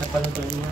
Napalutuin mo.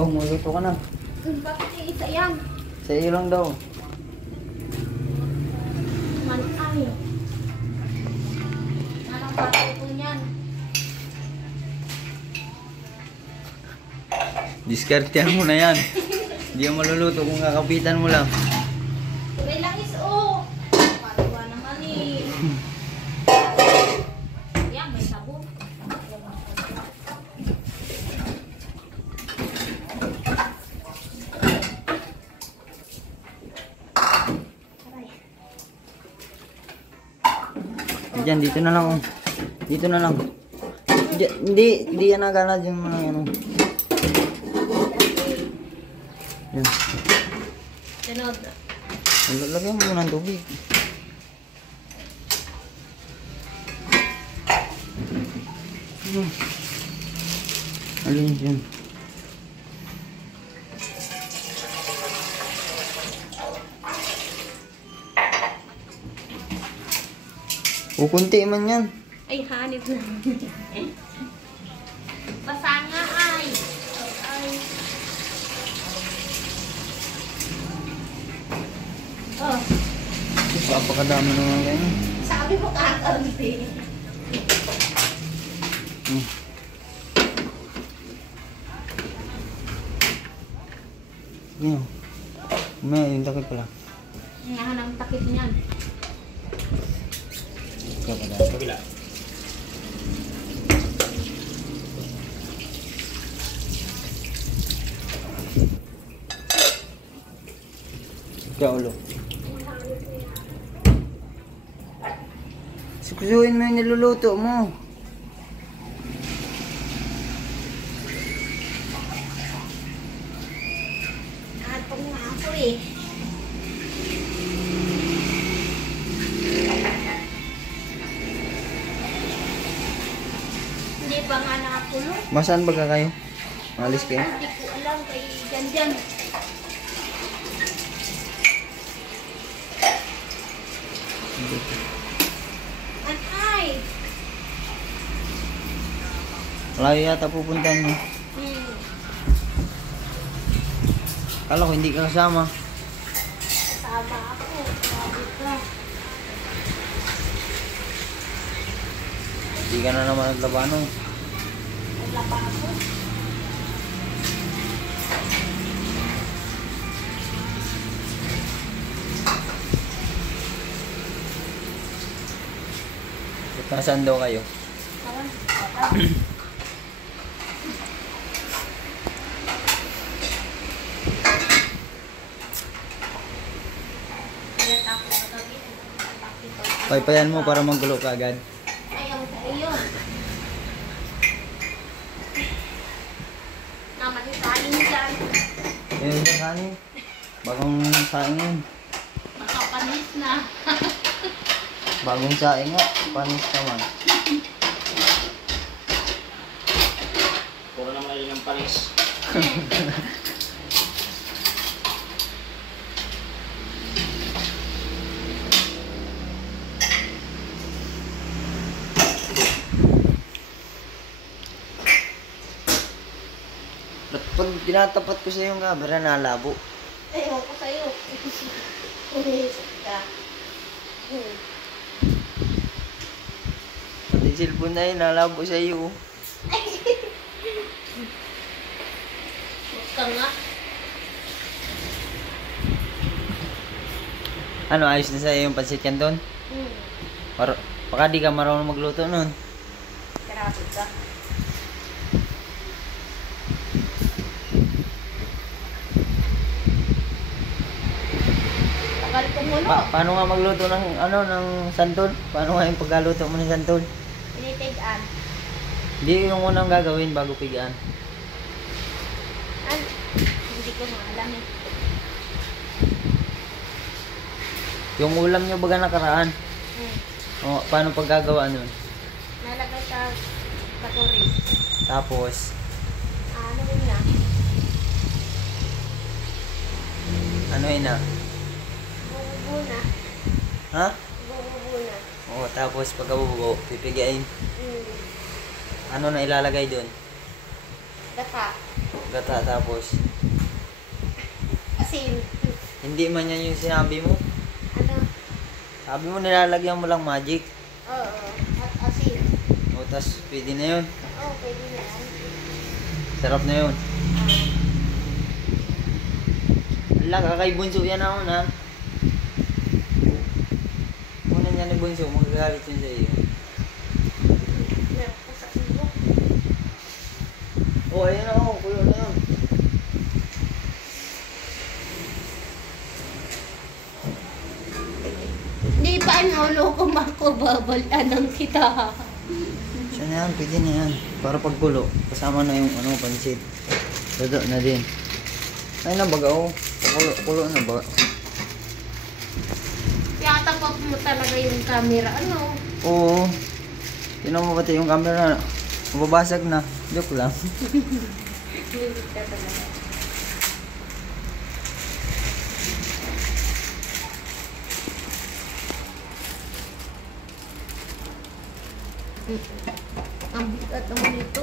Oh, maluto ka na. Bakit yung isa yan? Sa iyo lang daw. Manay. Anong bato po niyan? Diskartehan mo na yan. Hindi yan maluluto kung kakapitan mo lang. May langis o. Pagawa naman eh. Yan, may sabon. Diyan, dito na lang. Oh. Dito na lang. Hindi yan nagana dyan mo lang yan. Oh. Yan. Sunod. Lagyan mo ng tubig. Alin yun? Kunti man yan. Ay, hanip na. Basa nga ay. Ay. Oh, Napakadami naman kayo. sabi mo kakarante. Yan. May yung takip pala. Ngahan ang takip niyan. Kabila. Kaya ulo. Sukusuhin mo yung niluluto mo. Atong nga ako eh. Hindi pa nga nakapulo. Masaan ba ka kayo? Malis kayo? Hindi ko alam kay Janjan. Anay! Malayo yata pupuntahan niyo. Kala ko hindi ka kasama. Kasama ako. Sabi ka. Hindi ka na naman naglabano. Wala pa ako. Nasaan daw kayo? Kawan. Wala. Kaya tapos sa gabi. Paypayan mo para manggulo ka agad. Ayaw sa iyo. Naman yung kain dyan. Ayun yung kanin. Bagong saing yun. Makapanis na. Bagong saing nga. Panis naman. Puro naman yun ang panis. Ba't pag tinatapat ko sa yung camera, nalabo? Ewan ko sa'yo. Ka. Pati cellphone na yun, nalabo sa iyo. Huwag ka nga. Ano, ayos na sa'yo yung pansit canton? Hmm. Baka di ka marunong magluto nun. Karapit ka. Tagal ko muna. Paano nga magluto ng, ano, ng santol? Paano nga yung pagkaluto mo ng santol? Tinitigaan. Hindi yung unang gagawin bago pigaan. Hindi ko nga alam eh. Yung ulam nyo baga nakaraan. Hmm. O, paano paggagawa nun? Nalagay sa katuris. Tapos, Ano yun na? ano yun na? Bububo na. Ha? Bububo na. O, tapos pagkabubo, pipigain. Hmm. Ano na ilalagay dun? Gata. Gata, tapos. Asin. Hindi man yan yung sinabi mo. Ano? Sabi mo nilalagyan mo lang magic. Oo. At asin. O, tapos pwede na yun. Oo, pwede na yan. Sarap na yun. Ala, kakay Bunso yan ako na. Muna niya ni Bunso, magagalit yun sa iyo. Meron ko sa iyo. O, ayun na ako, kulo na yun. Hindi pa ano ko makubabalan kita. Siya na yan, pwede na yan. Para pagkulo, kasama na yung ano, pansit. Todo na din. Ay, nabaga o. Kulo na ba? Yata pa mo talaga yung camera. Ano? Oo. Tinan mo pati yung camera. Mababasag na. Joke lang. Hindi ka talaga. Ang bigat naman ito.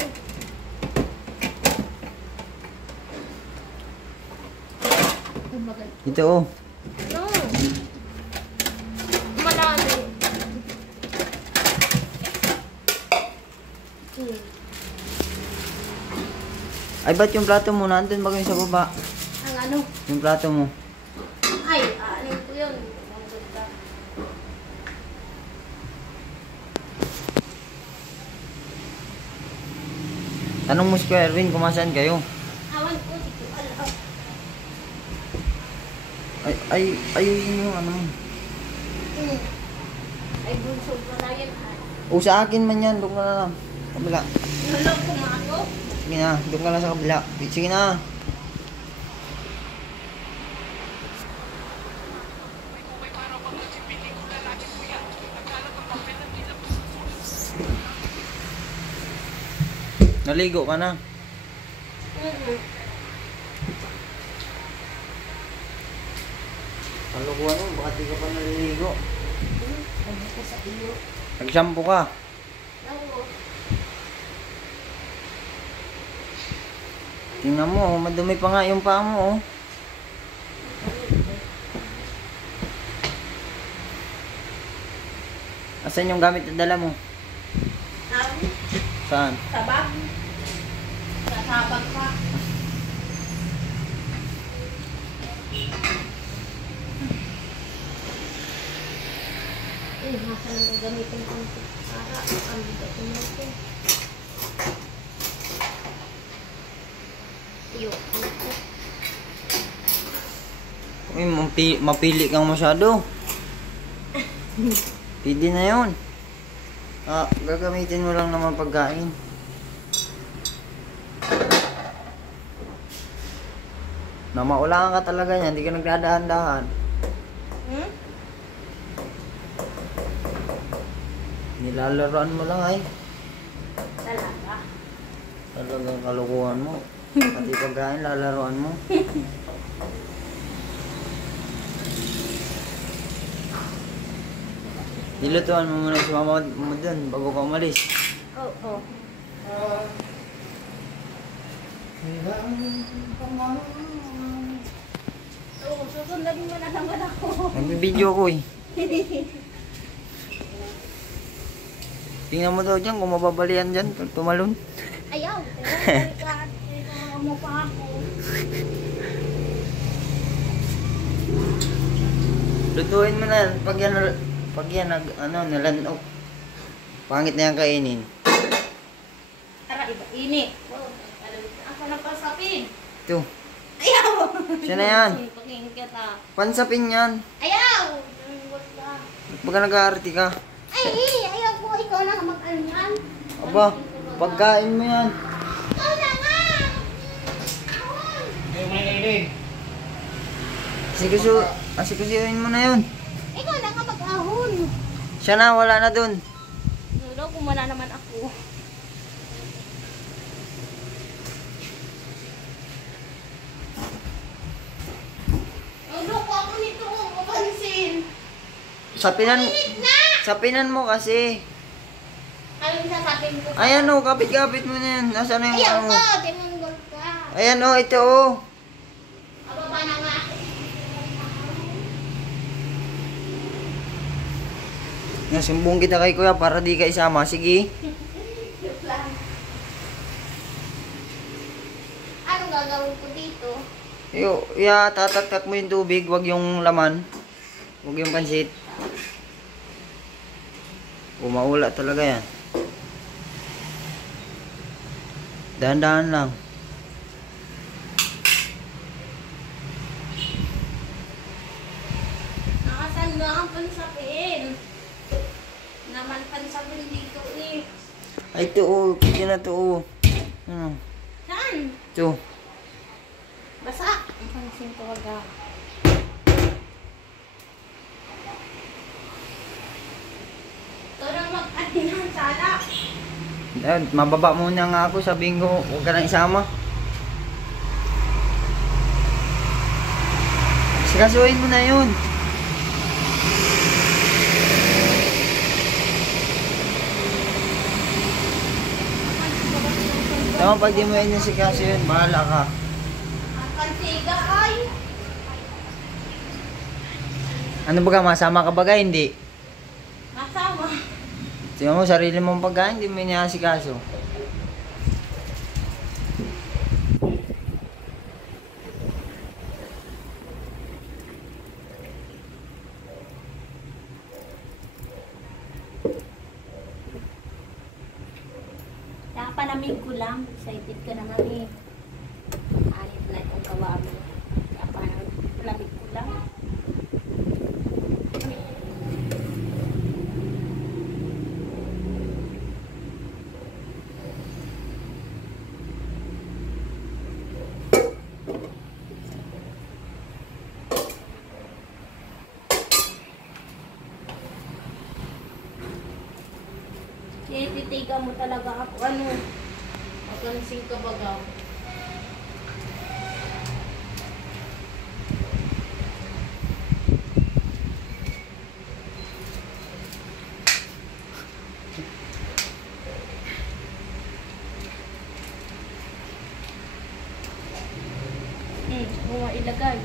Ang bagal. Ito o. No. Malami. Ay, ba't yung plato mo nandun ba yung sa baba? Ang ano? Yung plato mo. Ay, ano ko yun? Ang ganda. Tanong mo si Kuya Erwin kung masaan kayo. Awan ko, di ko alam. Ay, yung ano. Ay, bunso pa na yan. O, sa akin man yan. Doon ka na lang. Kabila. Nalog ko nga ako. Sige na. Doon ka lang sa kabila. Sige na. Naligo ka na. Kalukuhan mo, baka di ka pa naliligo. Ano ko sa iyo? Nag-shampoo ka. Oo. Tingnan mo, madumi pa nga yung paa mo. Oh. Asan yung gamit na dala mo? Saan? Sabag. Nasabag pa. Nasa nang gamitin ko para ang bigat ko ito. Iyo. Uy, mapili kang masyado. Pwede na yun. Gagamitin mo lang naman pagkain. Namaulangan ka talaga yan, hindi ka nagdadahan-dahan. Hmm? Nilalaroan mo lang ay. Talaga. Talagang kalukuhan mo. Pati pagkain, lalaroan mo. Nilutuan mo muna si mama mo dun bago ka umalis. Oo. Oo, susundin mo na naman ako. Nagbibideo ko eh. Tingnan mo daw dyan kung mababalian dyan pag tumalon. Ayaw. Balikan. Ito mo pa ako. Lutuin mo na. Pag yan nalanok. Pangit na yan kainin. Tara, iba. Init. Wow, ako na pasapin. Ito. Ayaw! Siya na yan. Pakinggan kita. Pansapin yan. Ayaw! Ba't ka nag-aarti ka? Ay, ayaw po. Ikaw na mag-alyan. Aba, pagkain mo yan. Ikaw na nga! Ayaw mo na kainin. Asikusuin mo na yun. Ikaw na nga mag-ahon. Siya na, wala na dun. Nulo, kumuna naman ako. Nulo ko ako nito. Mapansin. Sapinan mo kasi. Ano yung sasabihin ko? Ayan o, kapit-kapit mo na yan. Nasaan na yung Ayaw ano? ko. Tinunggol ka. Ayan o, ito o. Ababa na nga. Nasumbong kita kay kuya para di ka isama. Sige. Joke lang. Anong gagawin ko dito? Tataktak mo yung tubig, wag yung laman. Wag yung pansit. Umaula talaga yan. Dahan-dahan lang. Nakasan nga ang pansapin. Naman pansapin dito eh. Ay, ito o. Kaya na ito o. Ano? Saan? Ito. Basa. Ang pansin ko wag ako. Ito na mag-adihan sala. Mababa muna nga ako. Sabihin ko, huwag ka nang isama. Sikasuhin mo na yun. Tama, pag di mo yun sikaso yun, bahala ka. Ang kansiga ay. Ano ba ka, masama ka ba ka? Hindi. Masama. Tingnan mo, sarili mong pagkain, hindi mo inasikaso. Napanamig ko lang. Excited ka naman eh. Alit na itong gawa mo. Napanamig ko lang. Titiga mo talaga ako. Ano? Magansing ka bagaw. Huwag ilagay.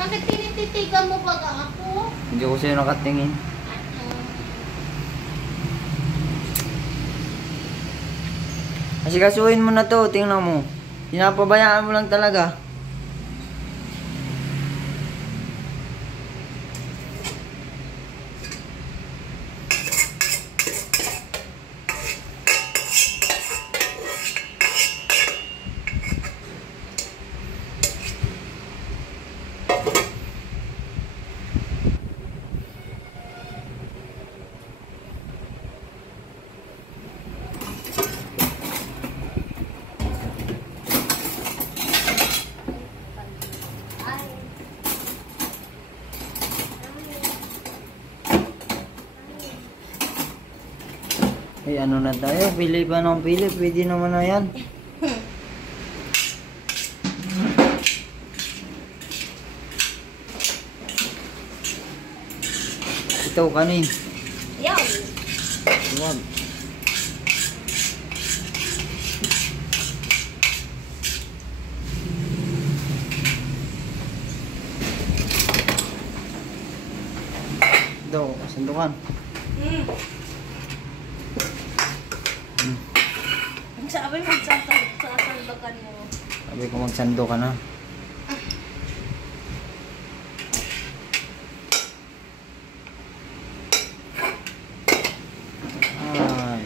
Bakit tinititigan mo baga ako? Hindi ko sa'yo nakatingin. Asikasuhin mo na to, tingnan mo. Pinapabayaan mo lang talaga. Ay, ano na tayo? Pili pa ng pili. Pwede naman na yan. Ito, kanin. Yan. Huwag. Ito, sandukan. Ang sabi mo, sasalbagan mo. Sabi ko magsando ka na. Ay.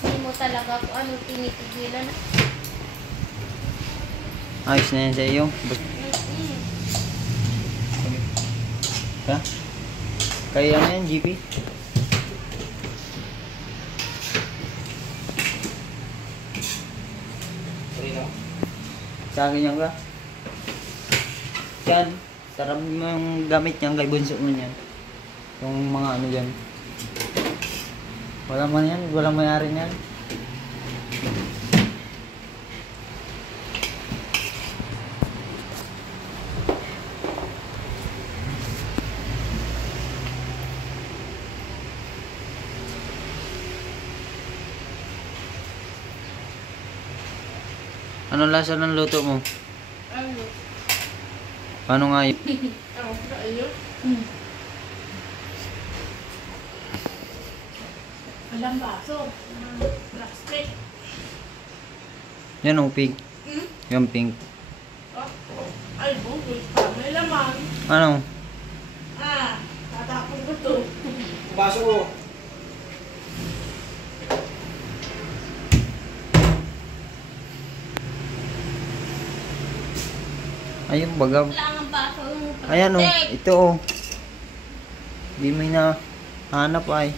Hindi mo talaga kung ano tinitigilan. Ayos na yan sa iyo. Ha? Kaya ano yan, GP? Sa akin yan ka? Yan. Sarap mo yung gamit niyan kay bunso mo yan. Yung mga ano yan. Wala man yan. Walang mayari yan. Anong lasa ng luto mo? Ano? Paano nga yun? Ako na ayun. Alam baso. Plastic. Yan o, pink. Yan pink. Ay, bugol pa. May laman. Ano? Tatapon ko to. Baso ko. Ayun, baga. Wala ang baso yung plastic. Ayan o, ito o. Di may na hanap ay.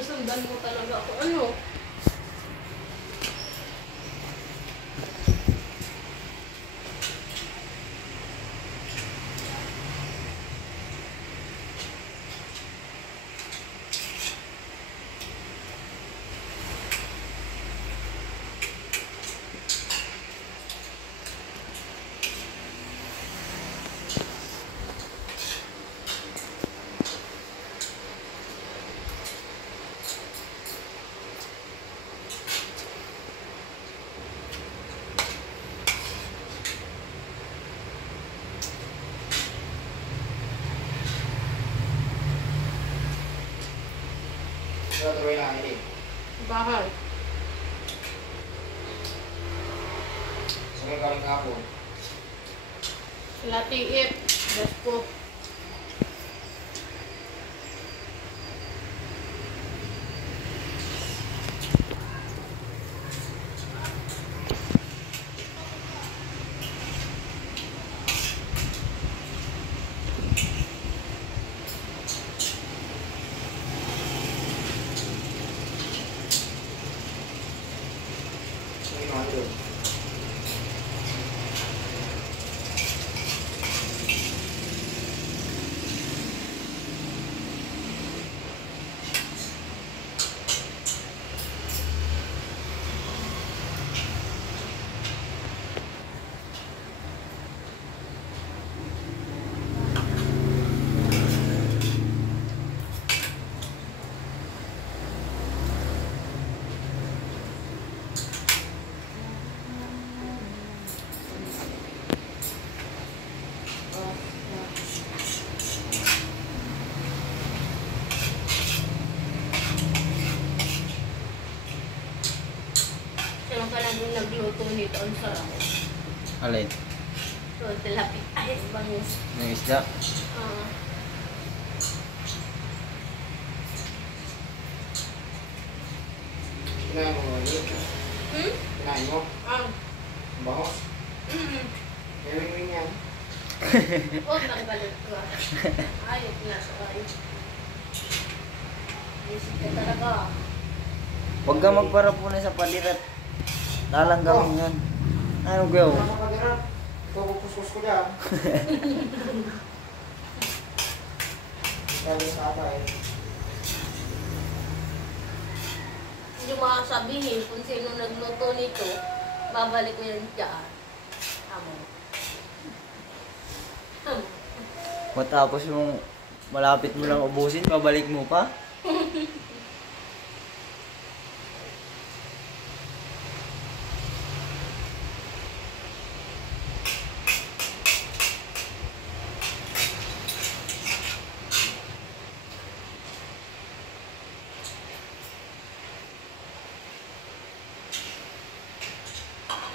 Sundan mo talaga ako. Ano? Bakal. Saan galing kahapon? Latiit. Diyos ko. Saan yun? Doon sa ako. Alin? Doon tilapia. Ay, bangus. Yung isda? Ah. Kinain mo ba yun? Hmm? Kinain mo? Ang. Bangos? Kailing yan. Oh, nanggalit ko. Ayok na to ay. Isip ka talaga. Huwag ka magparapunan sa palirat. Lalanggamin yan. Ano gaw? Ano ka dira? Ikaw kukuskus ko dyan. Kaya sa ata eh. Hindi mo sabihin kung sino nagluto nito, babalik ko yan dyan. Amo. Matapos yung malapit mo lang ubusin, pabalik mo pa?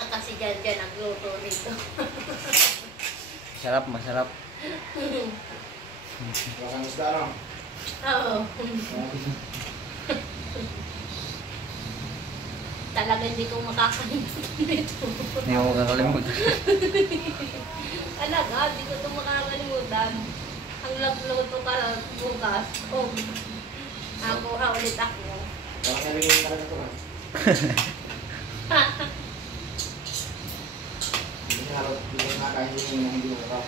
Kasi dyan nagluto nito. Sarap, masarap. Lasang isda lang. Oo. Talaga hindi ko makakalimutan nito. Hindi mo kakalimutan. Talaga, hindi ko ito makakalimutan. Ang nagluto ka bukas. Oh. Nakuha ulit ako. Kaya kailing mo talaga ito. Hindi ko nakain yung hindi mo ito.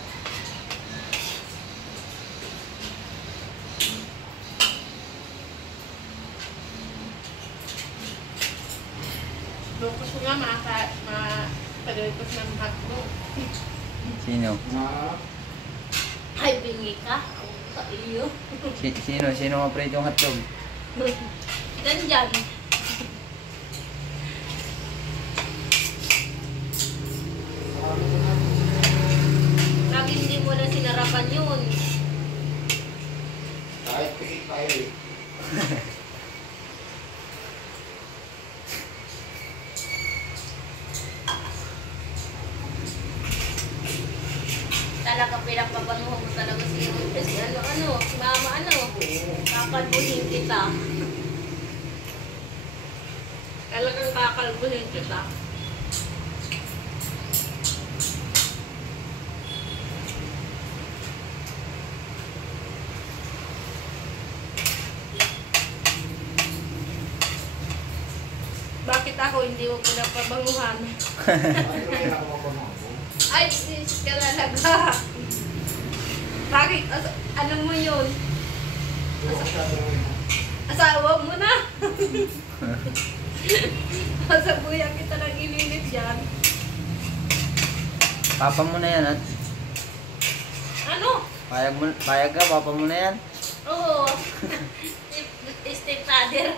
Bukas ko nga mapagalitos ng hotdog. Sino? Na, Ay, bingi ka. Sa iyo. Sino? Sino nga pre yung hotdog? Ganyan. Sabi hindi mo na sinarapan yun. kahit pikit tayo eh. Talaga pinapabanguhan mo talaga si si mama kakalbuhin kita. Talagang kakalbuhin kita. Bakit ako hindi mo pinapabanguhan? Ano yung ako mapamako? Ay, sis ka talaga. Bakit? Ano mo yun? Hindi ko masyado rin. Asawa mo na. Masabuyan kita ng inilit dyan. Papa mo na yan at Ano? payag ka, papa mo na yan. Oo. Stepfather.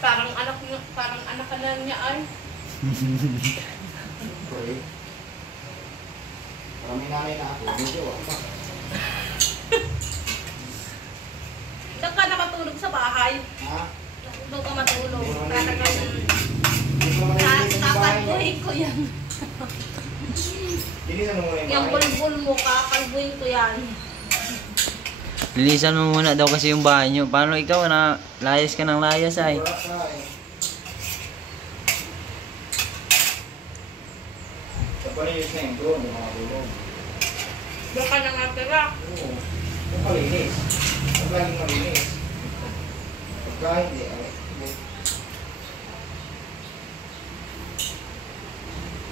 Parang anak ka na niya ay. Okay. Parang may nanay na ako. Medyo ako pa. Doon ka nakatulog sa bahay. Ha? Doon ka matulog. Talagang Hindi ko naman nililinis yung bahay niyo. kakalbuhin ko yan. Linisan mo muna yung Yung bahay. bulbul mo, kakalbuhin ko yan. Lilisan mo muna daw kasi yung bahay nyo. Paano ikaw na layas ka ng layas ay? Wala ka eh. Kapalinis na yung doon, yung mga tulong. Doon ka na natira. Oo. Yung malinis. Huwag laging malinis. Pagka hindi, ay.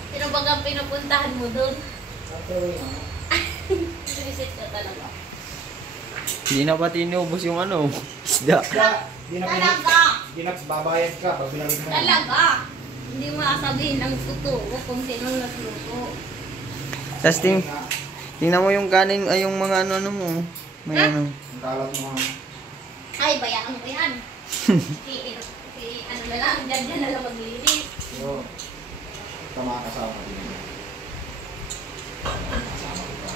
Sino ba ang pinupuntahan mo doon? Natuloy na. Visit ka talaga. Hindi na pati inubos yung ano, isda. Talaga! Babayad ka, babilalin mo. Talaga! Hindi mo sasabihin ng totoo kung sino nagluto. Tapos tingnan mo yung kanin, ay yung mga ano mo. May Ha? ano. Ang kalat mo nga. Ay, bayaan mo yan. Ano na lang, dyan na lang maglinis. Pero, sa mga kasama din. Kasama ko pa.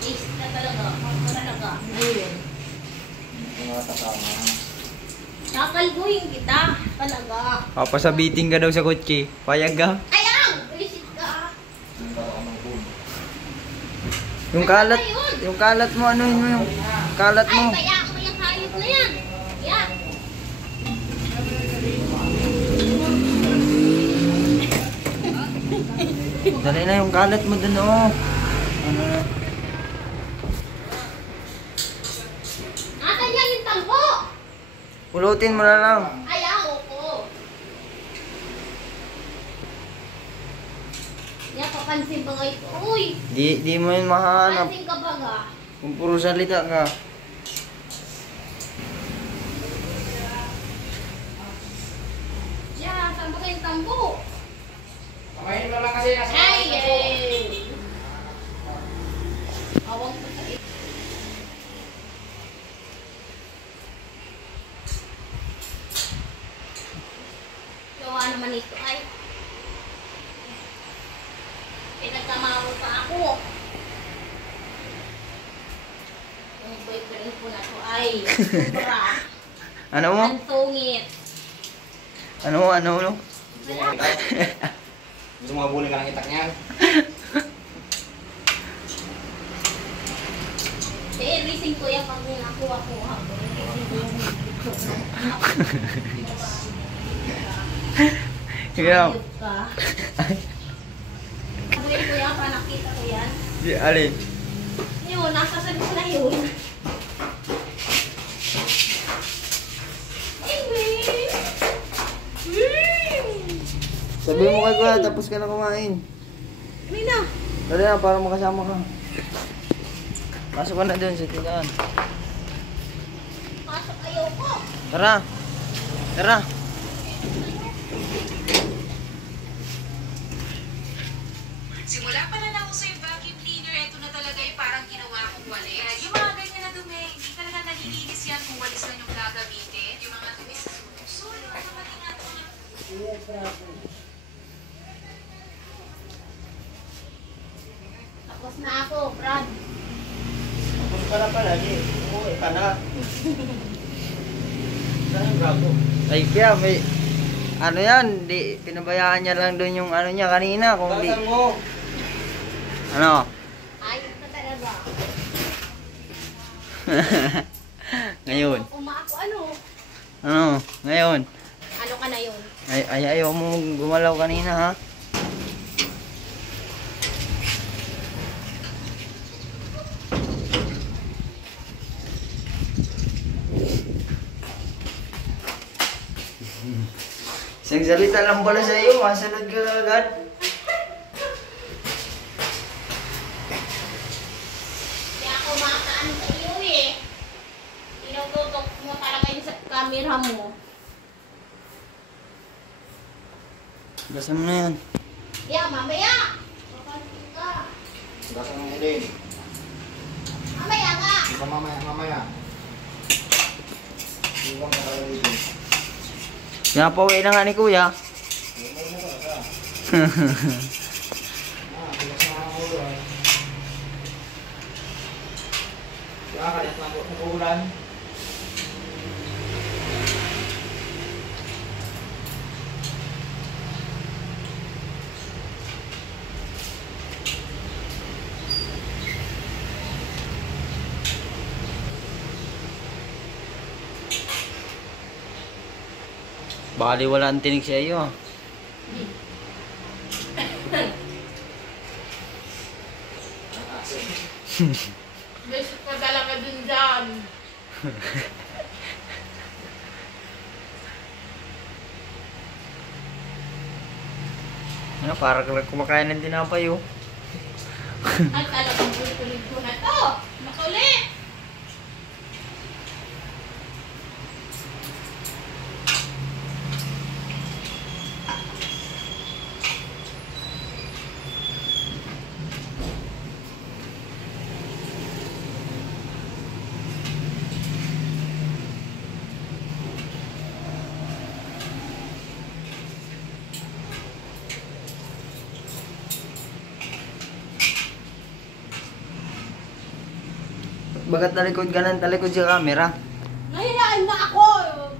Ace na talaga. Talaga. Ayun. Yung mga kasama. Kakalbuhin kita. Talaga. Papasabitin ka daw sa kotse. Payag ka. Ayang! Visit ka. Yung parang ng food. Yung kalat mo, ano yun mo yung kalat Ay, mo. bayaan mo yung hayop na yan. Yan. Dali na yung kalat mo dun, oh. Ano na? Asan yan yung tambo? Pulutin mo na lang. Ayaw ko. Yan, papansin ba ito? Uy! Di mo yun mahanap. Pansin ka ba ga? Kung puro salita ka. Diyan, saan ba kayong tambo? Pakainin mo lang kasi nasa Ay, ay! Awang ko sa ito. Gawa naman ito ay. Pinagkamawa pa ako. Yung boyfriend ko na to ay sobra. Ano mo? Ang tungit. Ano mo? Ano mo? Gusto mo mabuli ka ng itak niyan? Irising ko yung pag nakuha-kuha ko. Ikaw. Ayop ka. Sabihin ko yan, pa nakita ko yan. Di, alin? Yun, nakasabi ko na yun. Sabihin mo kay Kuya, tapos ka na kumain. Ano na? Dali na, para makasama ka. Pasok ka na dun sa tindahan. Pasok ayaw ko. Tara! Tara! Simula pa na nauso yung vacuum cleaner, ito na talaga yung parang ginawa kong walis. Yung mga ganyan na dumi, hindi talaga nalilinis yan kung walis lang yung gagamitin. Yung mga dumi sa sulit na naman nga. Tapos na ako, Brad. Tapos ka na pala, di. Umuwi ka na. Saan yung brago? Ay, kaya may... Ano yan, di, pinabayaan niya lang doon yung ano niya kanina. Kung di... Balikan mo! Ano? Ayos na talaga. Ngayon. Umako, ano? Ano? Ngayon. Ano ka na yun? Ayaw mo gumalaw kanina, ha? Isang salita lang pala sa iyo, masunod ka agad. Hindi ako makaan sa iyo eh. Tinututok mo talaga yun sa camera mo. Basta mo na yan. Yeah, mamaya. Papansin ka. Basta ng Elaine. Mamaya nga. Basta mamaya. Iwan ka talaga dito. Pinapauwi na nga ni Kuya. Iwan na talaga. Bilas na ang ulo eh. Kalit na po ng ulan. Bali wala ang tinig sa iyo. Beso ka talaga dun dyan. Ano, para ka lang kumakain ng tinapay, oh. At talagang kulit ko na to. Makulit. bagat talikod ka ng talikod sa camera. Mahihain na ako!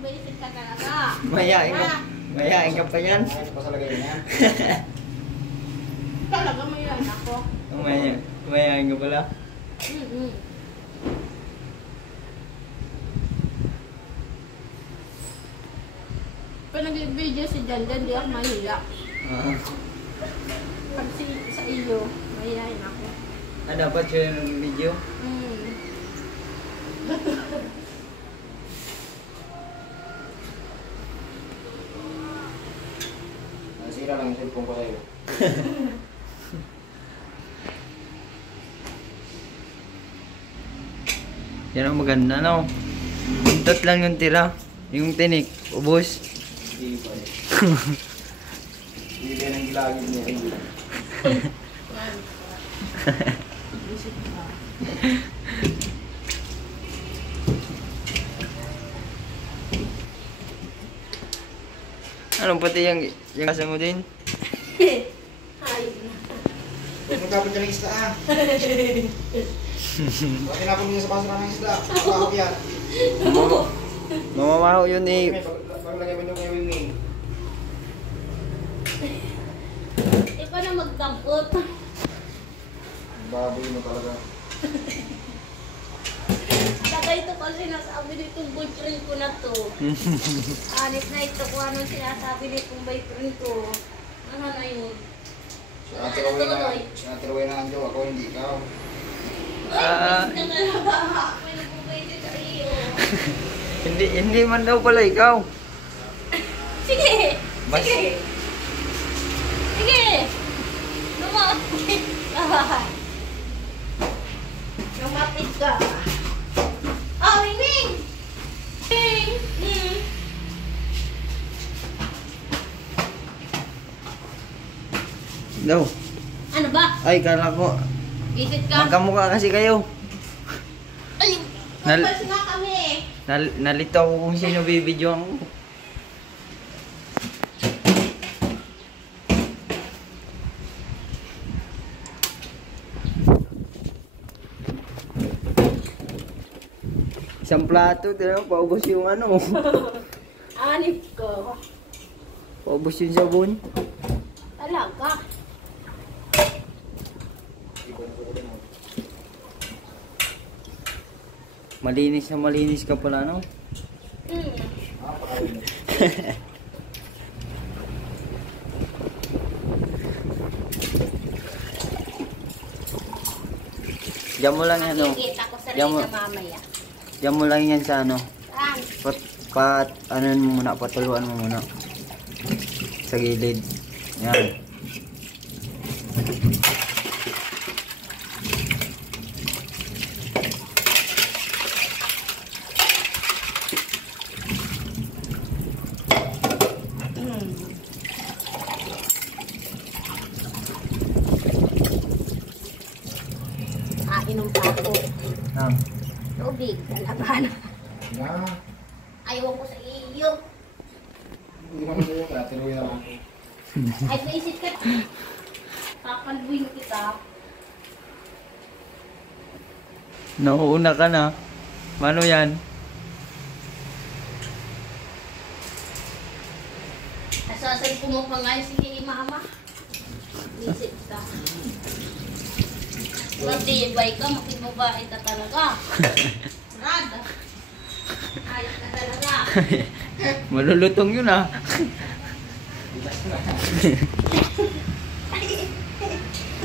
Basic ka talaga. Mayain ka. Mayain ka pa yan. Ayos pa sa lagay niya. Talaga mahihain ako. Mayain ka pala. Pag nag-video si Janjan, di ako mahiya. Ah. Pag sa iyo, mahihain ako. Dapat yun yung video. Nasira lang yung cellphone ko sa'yo. Yan ang maganda, no? Buntot lang yung tira. Yung tinik, ubos. Hindi pa eh. Hindi ba yung gilagid niya? Visit ka. Ano pati yung kasa mo din? Ayos na. Huwag magkapit ka ng isda ah. Bakit tinapon niya sa basura ng isda? Bakit yan? Mamamaho yun eh. Paglagay mo yung wing. Iba na magdampot. Baboy mo talaga. Taga ito kasi nasabi nitong boyfriend ko na to. Anit na ito kung anong sinasabi nitong boyfriend ko. Ano na yun? Sinatiraway na ang jowa ko, hindi ikaw. Ah, Ito talaga. May nagpupwede sa iyo. hindi man daw pala ikaw. Sige! Mas- Sige! Sige! Lumapit ka! Lumapit ka! Oh, Ming! Ming! Daw. Ano ba? Ay, kala ko. Visit ka? Magkamukha kasi kayo. Ay! Nal- Kapals nga kami! Nalito ako kung sino bibidyo ako. Isang plato, tira, paubos yung ano. Anip ko. Paubos yung sabon. Talaga. Malinis na malinis ka pala, no? Diyan mo lang yan, no? Makikita ko sa Diyan mo, Rina mamaya. diyan mo lang yan sa ano. Saan? Ano mo muna, patuluan mo muna. Sa gilid. Yan. Inom pa ako. Ah. Tubig. Kalaban. Na, Ayaw ko sa iyo. hindi mo naman yung tinatiraway na lang. Ay, naisip ka. Kakalbuin kita. Nauuna ka na. Mano yan? Nasasay ko mo pa ngayon si mama. Naisip ka. Matibay ka, makibabae ka talaga. Rad. Ayos na talaga. Malulutong yun, ah.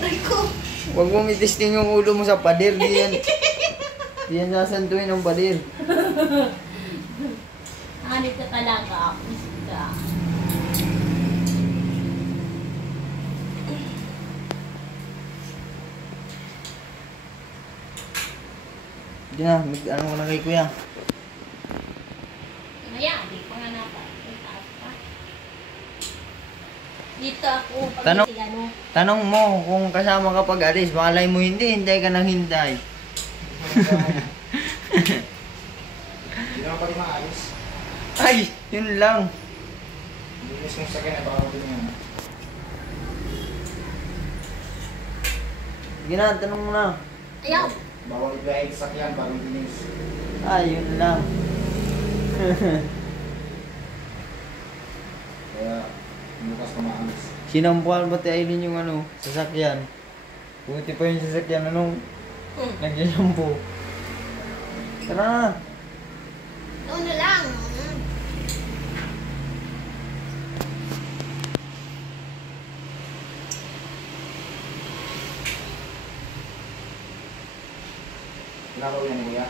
Ay ko. Huwag mong itisting yung ulo mo sa pader. Di yan sasantuin ng pader. Hanip ka talaga. Isip ka. Di na, ano ko na kay kuya. Maya, di pa nga natin. Taas pa. Dito ako. Pag Tanong- si ano. Tanong mo kung kasama ka pag alis. Malay mo hindi, hintay ka ng hintay. Hindi naman pati maalis. Ay, yun lang. Hindi mismo sa kanya, baka pati niya. Sige na, tanong mo na. Ayaw. Bawal ibiyahe sa sakyan bago linis. Yun lang. Kaya, bukas pa maalis. Sinampuan pati Aileen yung ano, sasakyan. Buti pa yung sasakyan, anong nag-shampoo. Tara na. Doon na lang. Ginagawa yan, kuya.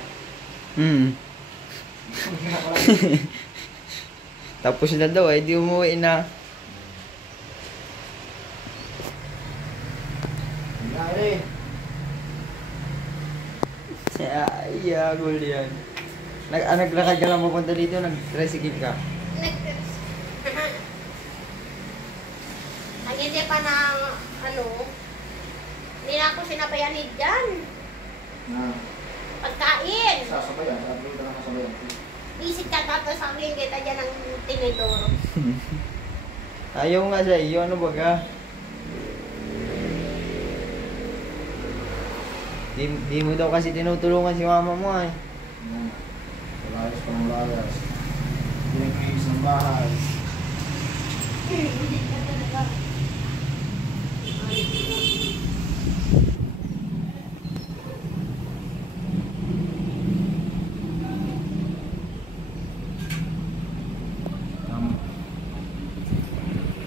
Tapos na daw, di umuwi na. Nangyari. Ayagol yan. Naglakad ka lang papunta dito, nag-tricycle ka. Ang hindi pa ng hindi na ako sinabayanid dyan. Na, Pagkain. sasabayan. Sabi ko na kasabayan. Visit ka tapos sabihin kita dyan ng tinidor. Ayaw nga sa iyo, ano baga? Di mo daw kasi tinutulungan si mama mo ay. Layas pa ng layas. Hindi nag-iis ng bahay.